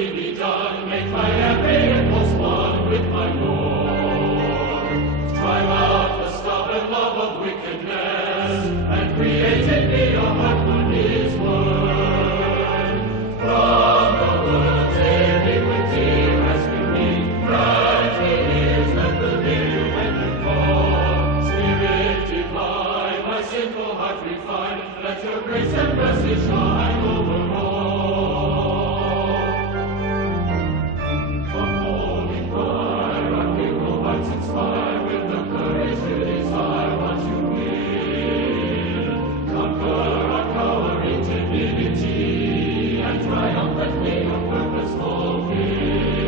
will be done. Make my every impulse one with my Lord. Drive out the stubborn love of wickedness, and create in me a heart for His word. From the world's iniquity rescue me, grant me ears that will hear you when you call. Spirit divine, my sinful heart refine, let your grace and mercy shine over all. Come, holy fire, our pure hearts inspire with the courage to desire what you will. Conquer our cowering timidity and triumphantly your purpose fulfill.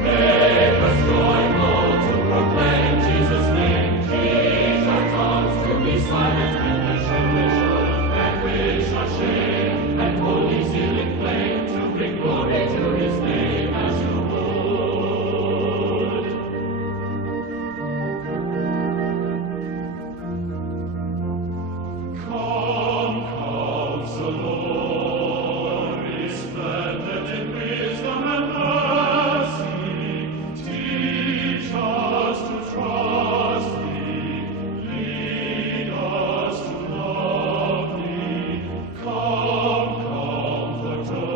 Make us joyful to proclaim Jesus' name. Teach our tongues to be silent when they should, vanquish our shame and holy zeal in flame to bring glory to His name as you would. Come, Counselor, resplendent in wisdom and mercy, teach us to trust Thee, lead us to love Thee. Come, Comforter,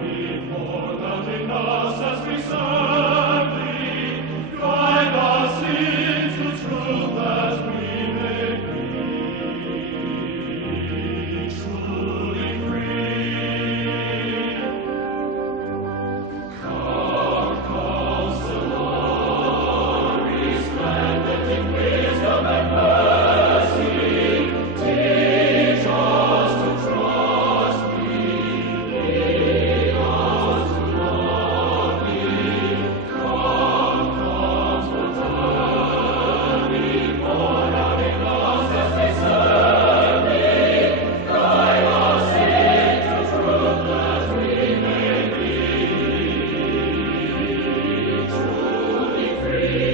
be foreknown us as we serve Thee, guide us into truth that we may be truly free. Come, Counselor, resplendent in wisdom and mercy, teach us to trust Thee, lead us to love Thee. Come, Comforter, be foreknown us as we serve Thee, guide us into truth that we may be truly free.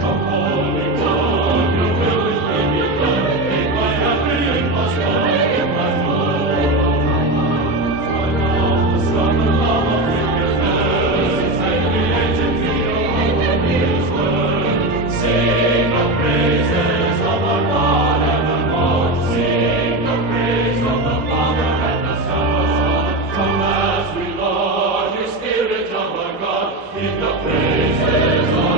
Come, Holy One, your will within me done. Make my every impulse one in my Lord. Drive out the stubborn love of wickedness, and create in me a hope of His word. Sing the praises of our God and the Lord. Sing the praise of the Father and the Son. Come as we laud Your Spirit of our God in the praises of